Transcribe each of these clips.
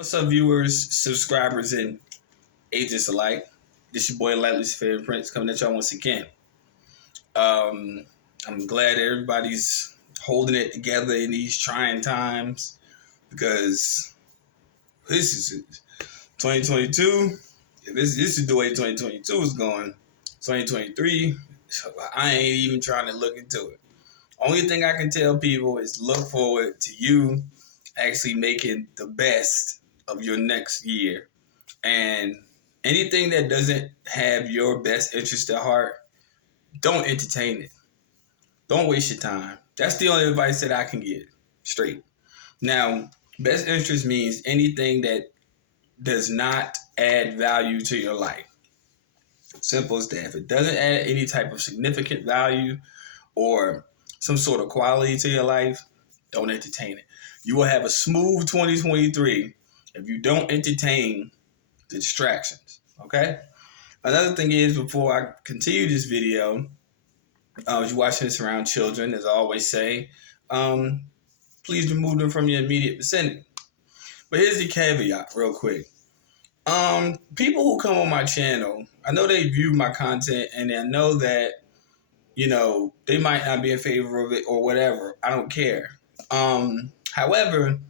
What's up, viewers, subscribers, and agents alike? This your boy, Luciferian Prince, coming at y'all once again. I'm glad everybody's holding it together in these trying times because this is 2022. If this is the way 2022 is going, 2023, I ain't even trying to look into it. Only thing I can tell people is look forward to you actually making the best of your next year. And anything that doesn't have your best interest at heart, don't entertain it. Don't waste your time. That's the only advice that I can give. Straight. Now, best interest means anything that does not add value to your life. Simple as that. If it doesn't add any type of significant value or some sort of quality to your life, don't entertain it. You will have a smooth 2023 if you don't entertain the distractions. Okay? Another thing is, before I continue this video, if you're watching this around children, as I always say, please remove them from your immediate vicinity. But here's the caveat, real quick. People who come on my channel, I know they view my content and I know that, they might not be in favor of it or whatever. I don't care. However,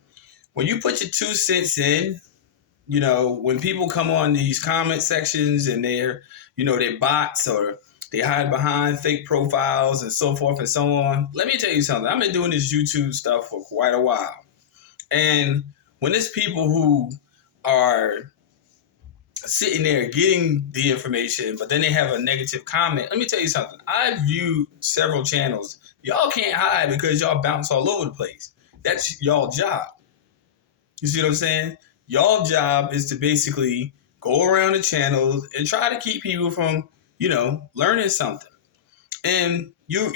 when you put your 2 cents in, when people come on these comment sections and they're bots or they hide behind fake profiles and so forth and so on. Let me tell you something. I've been doing this YouTube stuff for quite a while. And when it's people who are sitting there getting the information, but then they have a negative comment, let me tell you something. I've viewed several channels. Y'all can't hide because y'all bounce all over the place. That's y'all job. You see what I'm saying? Y'all job is to basically go around the channels and try to keep people from, learning something. And you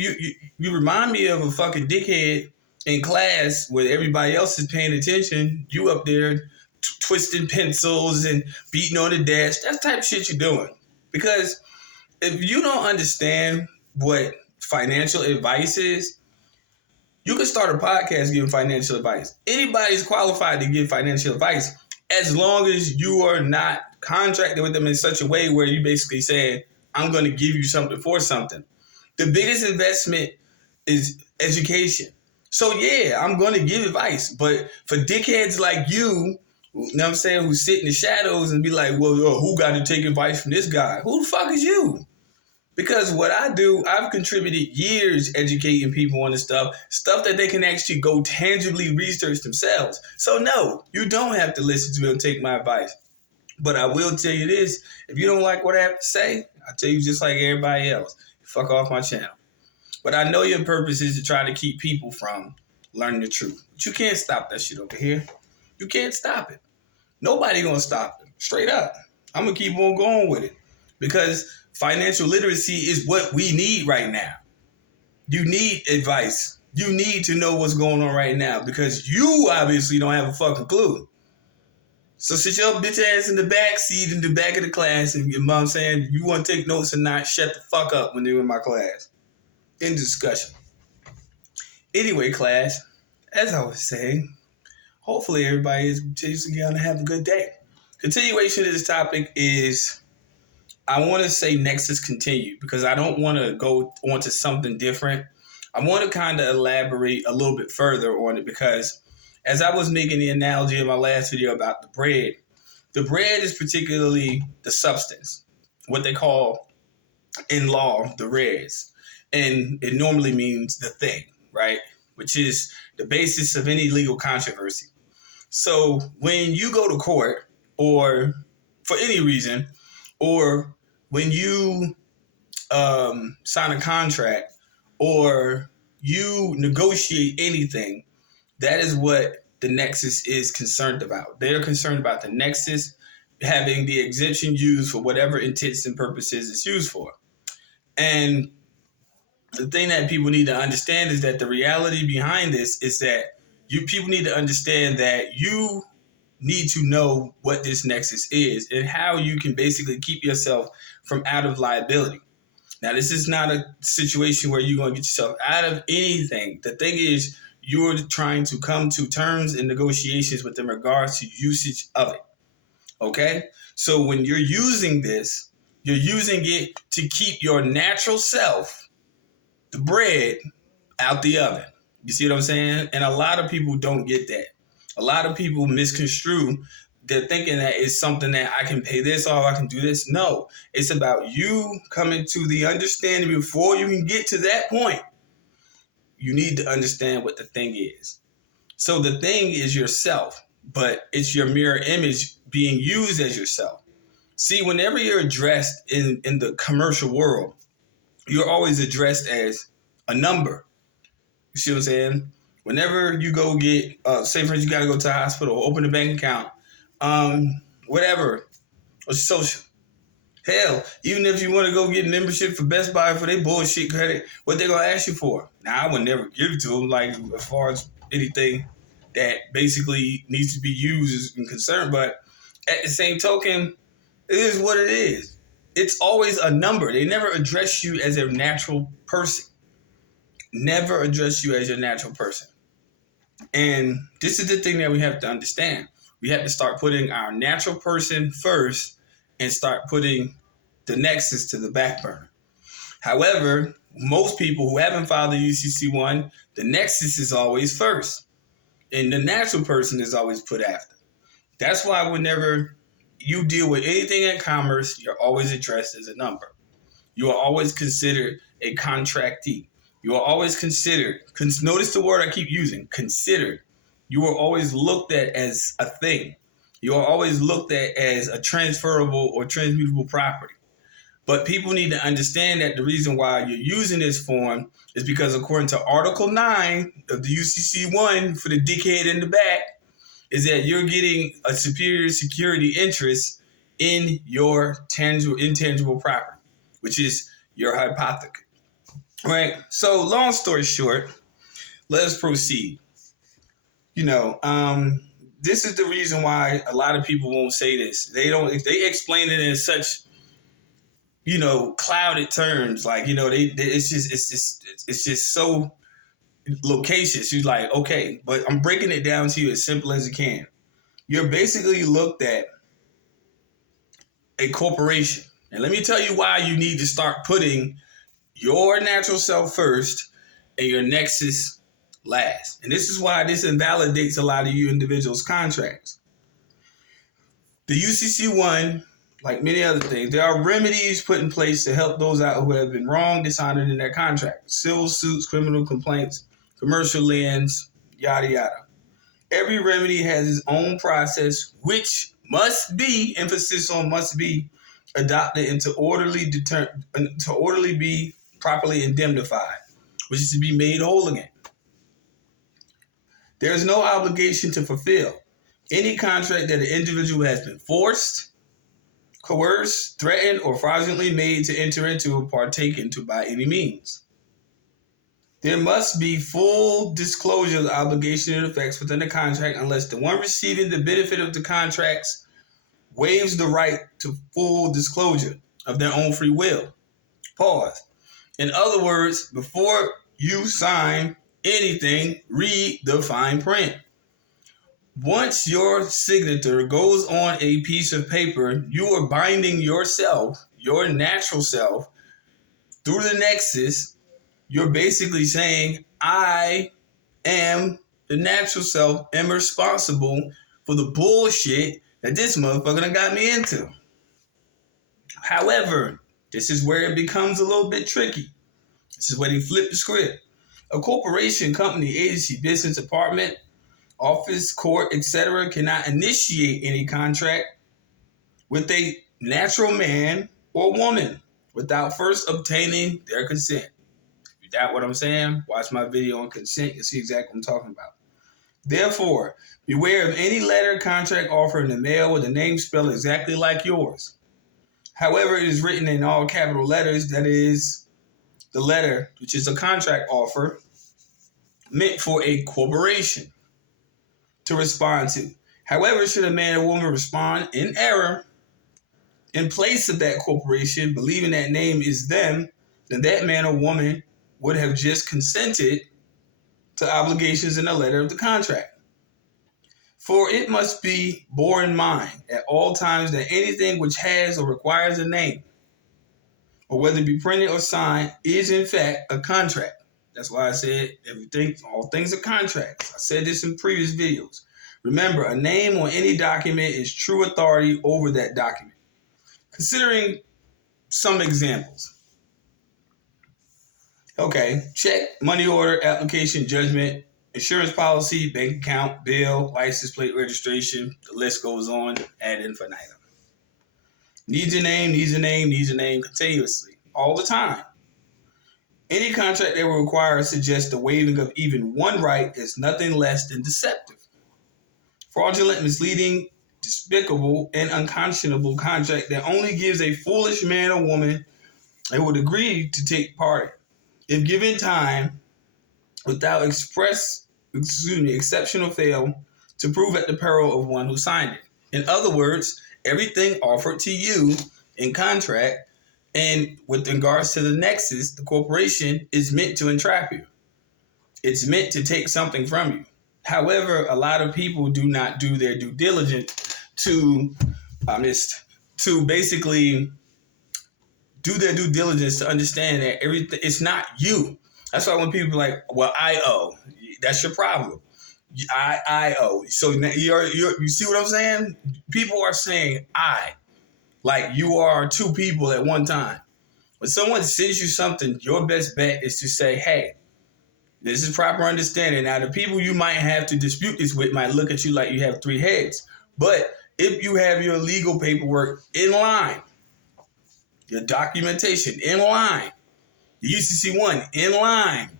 remind me of a fucking dickhead in class where everybody else is paying attention. You up there twisting pencils and beating on the desk. That's the type of shit you're doing. Because if you don't understand what financial advice is, you can start a podcast giving financial advice. Anybody's qualified to give financial advice as long as you are not contracted with them in such a way where you basically say, I'm going to give you something for something. The biggest investment is education. So yeah, I'm going to give advice. But for dickheads like you know what I'm saying, who sit in the shadows and be like, well, who got to take advice from this guy? Who the fuck is you? Because what I do, I've contributed years educating people on this stuff that they can actually go tangibly research themselves. So no, you don't have to listen to me and take my advice. But I will tell you this, if you don't like what I have to say, I'll tell you just like everybody else, fuck off my channel. But I know your purpose is to try to keep people from learning the truth. But you can't stop that shit over here. You can't stop it. Nobody gonna stop it. Straight up. I'm gonna keep on going with it. Because financial literacy is what we need right now. You need advice. You need to know what's going on right now because you obviously don't have a fucking clue. So sit your bitch ass in the back seat in the back of the class and your mom saying you want to take notes and not shut the fuck up when you're in my class. End discussion. Anyway, class, as I was saying, hopefully everybody is just going to have a good day. Continuation of this topic is, I want to say Nexus continue because I don't want to go on to something different. I want to kind of elaborate a little bit further on it because as I was making the analogy in my last video about the bread is particularly the substance, what they call in law the res. And it normally means the thing, right? Which is the basis of any legal controversy. So when you go to court or for any reason, or when you sign a contract or you negotiate anything, that is what the Nexus is concerned about. They're concerned about the Nexus having the exemption used for whatever intents and purposes it's used for. And the thing that people need to understand is that the reality behind this is that people need to understand that you need to know what this Nexus is and how you can basically keep yourself from out of liability. Now, this is not a situation where you're going to get yourself out of anything. The thing is, you're trying to come to terms and negotiations with in regards to usage of it. Okay? So when you're using this, you're using it to keep your natural self, the bread, out the oven. You see what I'm saying? And a lot of people don't get that. A lot of people misconstrue. They're thinking that it's something that I can pay this off, I can do this. No, it's about you coming to the understanding. Before you can get to that point, you need to understand what the thing is. So the thing is yourself, but it's your mirror image being used as yourself. See, whenever you're addressed in the commercial world, you're always addressed as a number. You see what I'm saying? Whenever you go get, say for instance, you got to go to the hospital, open a bank account, whatever, or social. Hell, even if you want to go get membership for Best Buy for their bullshit credit, what they gonna ask you for? Now, I would never give it to them, like as far as anything that basically needs to be used and concerned. But at the same token, it is what it is. It's always a number. They never address you as a natural person. Never address you as your natural person. And this is the thing that we have to understand. We have to start putting our natural person first and start putting the Nexus to the back burner. However, most people who haven't filed the UCC1, the Nexus is always first. And the natural person is always put after. That's why whenever you deal with anything in commerce, you're always addressed as a number. You are always considered a contractee. You are always considered, notice the word I keep using, considered. You are always looked at as a thing. You are always looked at as a transferable or transmutable property. But people need to understand that the reason why you're using this form is because according to Article 9 of the UCC1 for the dickhead in the back, is that you're getting a superior security interest in your intangible property, which is your hypothec. Right? So long story short, let's proceed. This is the reason why a lot of people won't say this. They explain it in such, clouded terms. Like, it's just so loquacious. You're like, okay, but I'm breaking it down to you as simple as it can. You're basically looked at a corporation. And let me tell you why you need to start putting your natural self first and your Nexus last. And this is why this invalidates a lot of you individuals' contracts. The UCC1, like many other things, there are remedies put in place to help those out who have been wrong, dishonored in their contract. Civil suits, criminal complaints, commercial liens, yada, yada. Every remedy has its own process, which must be, emphasis on must be, adopted and to orderly be properly indemnified, which is to be made whole again. There is no obligation to fulfill any contract that an individual has been forced, coerced, threatened, or fraudulently made to enter into or partake into by any means. There must be full disclosure of the obligation and effects within the contract unless the one receiving the benefit of the contracts waives the right to full disclosure of their own free will. Pause. In other words, before you sign anything, read the fine print. Once your signature goes on a piece of paper, you are binding yourself, your natural self, through the Nexus. You're basically saying, I am the natural self, am responsible for the bullshit that this motherfucker done got me into. However, this is where it becomes a little bit tricky. This is where they flip the script. A corporation, company, agency, business, department, office, court, etc. cannot initiate any contract with a natural man or woman without first obtaining their consent. You got what I'm saying? Watch my video on consent. You'll see exactly what I'm talking about. Therefore, beware of any letter, contract, offer in the mail with a name spelled exactly like yours. However, it is written in all capital letters, that is the letter, which is a contract offer, meant for a corporation to respond to. However, should a man or woman respond in error in place of that corporation, believing that name is them, then that man or woman would have just consented to obligations in the letter of the contract. For it must be borne in mind at all times that anything which has or requires a name, or whether it be printed or signed, is in fact a contract. That's why I said all things are contracts. I said this in previous videos. Remember, a name on any document is true authority over that document. Considering some examples. Okay, check, money order, application, judgment, insurance policy, bank account, bill, license plate registration. The list goes on ad infinitum. Needs a name continuously, all the time. Any contract that will require or suggest the waiving of even one right is nothing less than deceptive. Fraudulent, misleading, despicable, and unconscionable contract that only gives a foolish man or woman they would agree to take part if given time without exception or fail to prove at the peril of one who signed it. In other words, everything offered to you in contract and with regards to the Nexus, the corporation is meant to entrap you. It's meant to take something from you. However, a lot of people do not do their due diligence to basically do their due diligence to understand that everything, it's not you. That's why when people are like, well, I owe, that's your problem. I owe. So you see what I'm saying? People are saying I, like you are two people at one time. When someone sends you something, your best bet is to say, hey, this is proper understanding. Now, the people you might have to dispute this with might look at you like you have three heads. But if you have your legal paperwork in line, your documentation in line, the UCC1 in line,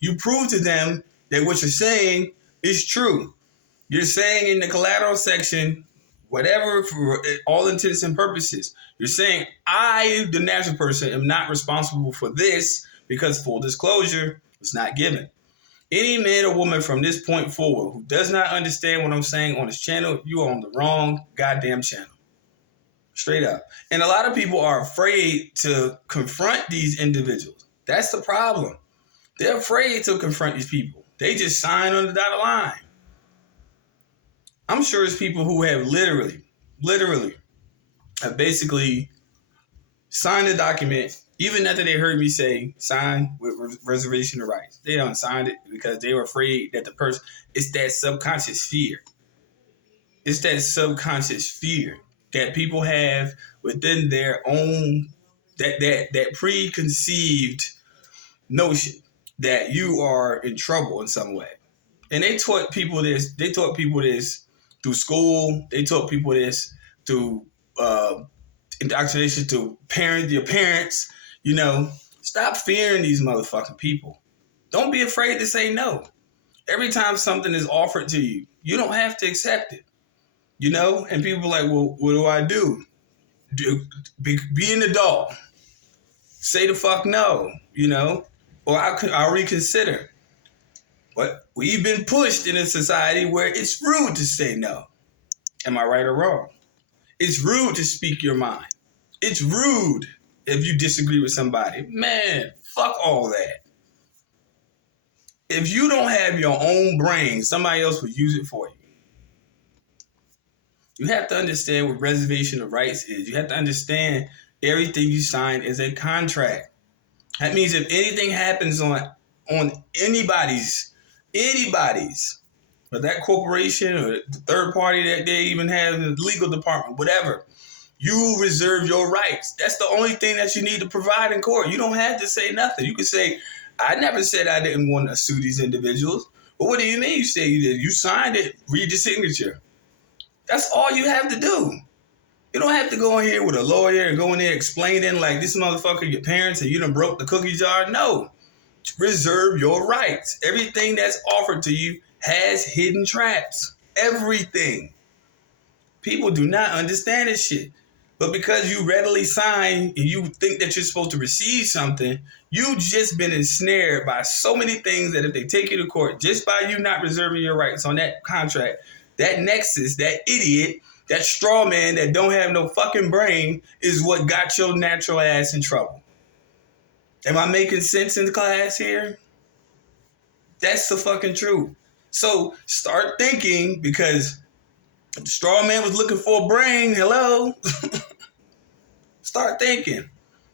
you prove to them that what you're saying is true. You're saying in the collateral section, whatever, for all intents and purposes, you're saying I, the natural person, am not responsible for this because full disclosure is not given. Any man or woman from this point forward who does not understand what I'm saying on this channel, you are on the wrong goddamn channel. Straight up. And a lot of people are afraid to confront these individuals. That's the problem. They're afraid to confront these people. They just sign on the dotted line. I'm sure it's people who have literally have basically signed the document, even after they heard me say sign with reservation of rights. They unsigned it because they were afraid that the person, it's that subconscious fear. It's that subconscious fear that people have within their own, that preconceived notion that you are in trouble in some way. And they taught people this. They taught people this through school. They taught people this through indoctrination to your parents. You know, stop fearing these motherfucking people. Don't be afraid to say no. Every time something is offered to you, you don't have to accept it. You know, and people are like, well, what do I do? Be an adult. Say the fuck no, you know, or I'll reconsider. But we've been pushed in a society where it's rude to say no. Am I right or wrong? It's rude to speak your mind. It's rude if you disagree with somebody. Man, fuck all that. If you don't have your own brain, somebody else will use it for you. You have to understand what reservation of rights is. You have to understand everything you sign is a contract. That means if anything happens on anybody's, or that corporation or the third party that they even have in the legal department, whatever, you reserve your rights. That's the only thing that you need to provide in court. You don't have to say nothing. You can say, I never said I didn't want to sue these individuals. But what do you mean you say you did? You signed it. Read the signature. That's all you have to do. You don't have to go in here with a lawyer and go in there explaining like this motherfucker your parents and you done broke the cookie jar. No. Reserve your rights. Everything that's offered to you has hidden traps. Everything. People do not understand this shit. But because you readily sign and you think that you're supposed to receive something, you've just been ensnared by so many things that if they take you to court, just by you not reserving your rights on that contract, that Nexus, that idiot, that straw man that don't have no fucking brain is what got your natural ass in trouble. Am I making sense in the class here? That's the fucking truth. So start thinking, because the straw man was looking for a brain. Hello? Start thinking.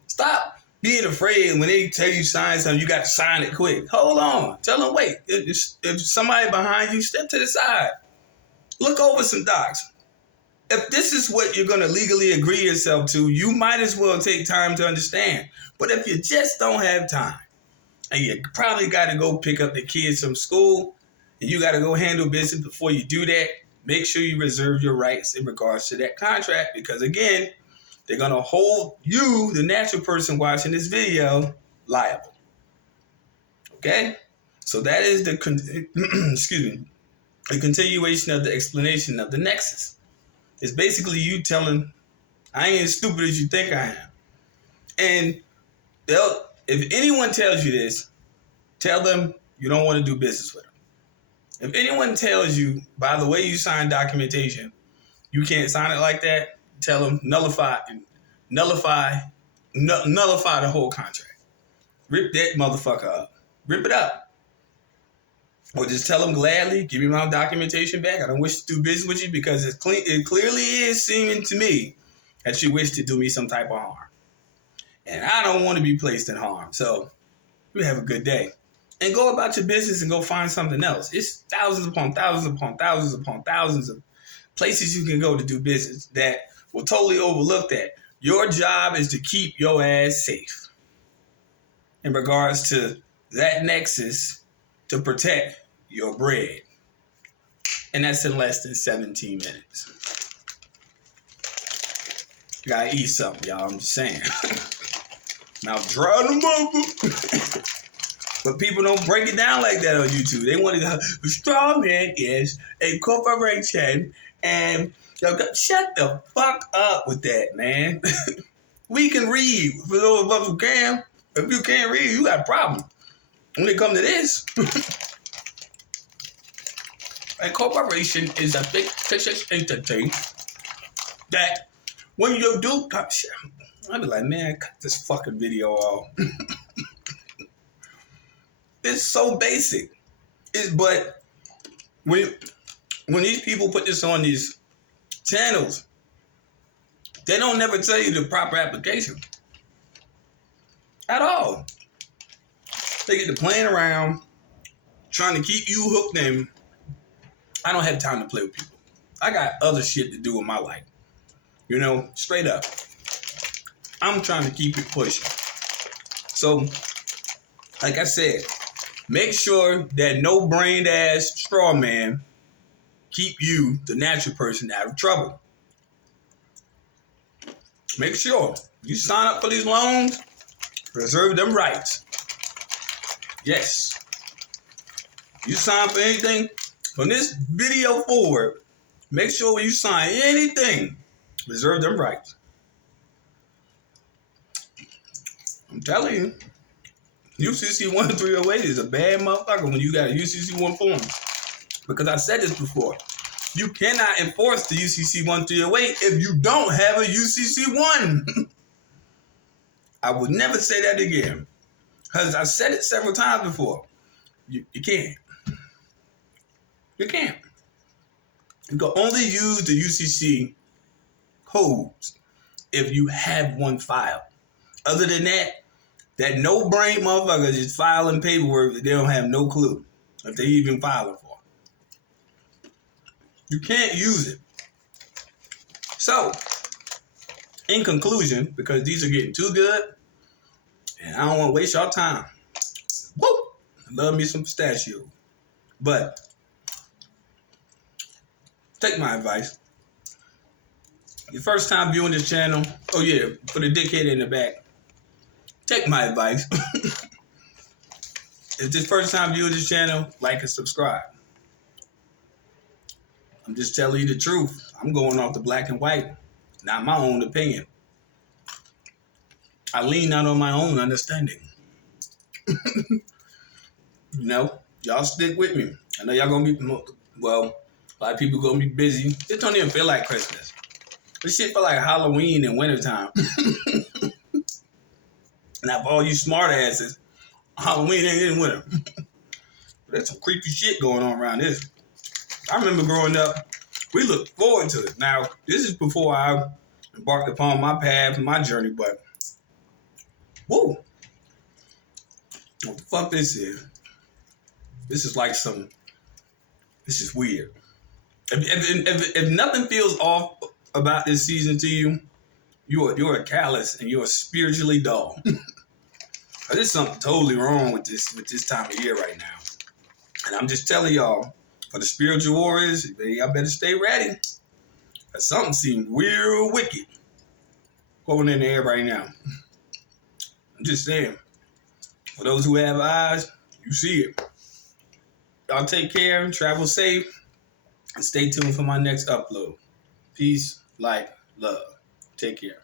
Stop being afraid when they tell you sign something, you got to sign it quick. Hold on. Tell them, wait. If somebody behind you, step to the side. Look over some docs. If this is what you're going to legally agree yourself to, you might as well take time to understand. But if you just don't have time, and you probably got to go pick up the kids from school, and you got to go handle business before you do that, make sure you reserve your rights in regards to that contract, because again, they're going to hold you, the natural person watching this video, liable. Okay? So that is the the continuation of the explanation of the Nexus. It's basically you telling, I ain't as stupid as you think I am. And if anyone tells you this, tell them you don't want to do business with them. If anyone tells you, by the way you sign documentation, you can't sign it like that, tell them nullify the whole contract. Rip that motherfucker up. Rip it up. Or just tell them gladly, give me my documentation back. I don't wish to do business with you because it clearly is seeming to me that you wish to do me some type of harm. And I don't want to be placed in harm. So you have a good day. And go about your business and go find something else. It's thousands upon thousands upon thousands upon thousands of places you can go to do business that will totally overlook that. Your job is to keep your ass safe in regards to that Nexus to protect your bread. And that's in less than 17 minutes. You gotta eat something, y'all. I'm just saying. Now, draw them up. But people don't break it down like that on YouTube. They want to go, the straw man is a corporation, and shut the fuck up with that, man. We can read. For those of us who can. If you can't read, you got a problem. When it comes to this, a corporation is a fictitious entity that when you do, I'd be like, man, cut this fucking video off. It's so basic. But when these people put this on these channels, they don't never tell you the proper application at all. They get to playing around, trying to keep you hooked in. I don't have time to play with people. I got other shit to do in my life. You know, straight up. I'm trying to keep it pushing. So, like I said, make sure that no brained ass straw man keep you, the natural person, out of trouble. Make sure you sign up for these loans, reserve them rights. Yes. You sign for anything from this video forward, make sure when you sign anything, reserve them rights. I'm telling you, UCC 1308 is a bad motherfucker when you got a UCC 1 form. Because I said this before. You cannot enforce the UCC 1308 if you don't have a UCC 1. I would never say that again. Because I said it several times before. You can't. You can't. You can only use the UCC codes if you have one filed. Other than that no-brain motherfucker just filing paperwork that they don't have no clue if they even filing for. You can't use it. So, in conclusion, because these are getting too good, and I don't want to waste your time. Woo! I love me some pistachio. But, take my advice. Your first time viewing this channel, oh yeah, for the dickhead in the back, take my advice. If this first time viewing this channel, like and subscribe. I'm just telling you the truth. I'm going off the black and white, not my own opinion. I lean out on my own understanding. You know, y'all stick with me. I know y'all gonna be, well, a lot of people gonna be busy. It don't even feel like Christmas. This shit feel like Halloween and wintertime. Now, for all you smart asses, Halloween ain't in winter. There's some creepy shit going on around this. I remember growing up, we looked forward to it. Now, this is before I embarked upon my path and my journey, but whoa, what the fuck this is? This is like some, this is weird. If nothing feels off about this season to you, you're a callous and you're spiritually dull. There's something totally wrong with this time of year right now. And I'm just telling y'all, for the spiritual warriors, y'all better stay ready. Cause something seems real wicked going in the air right now. I'm just saying. For those who have eyes, you see it. Y'all take care, travel safe, and stay tuned for my next upload. Peace, light, love. Take care.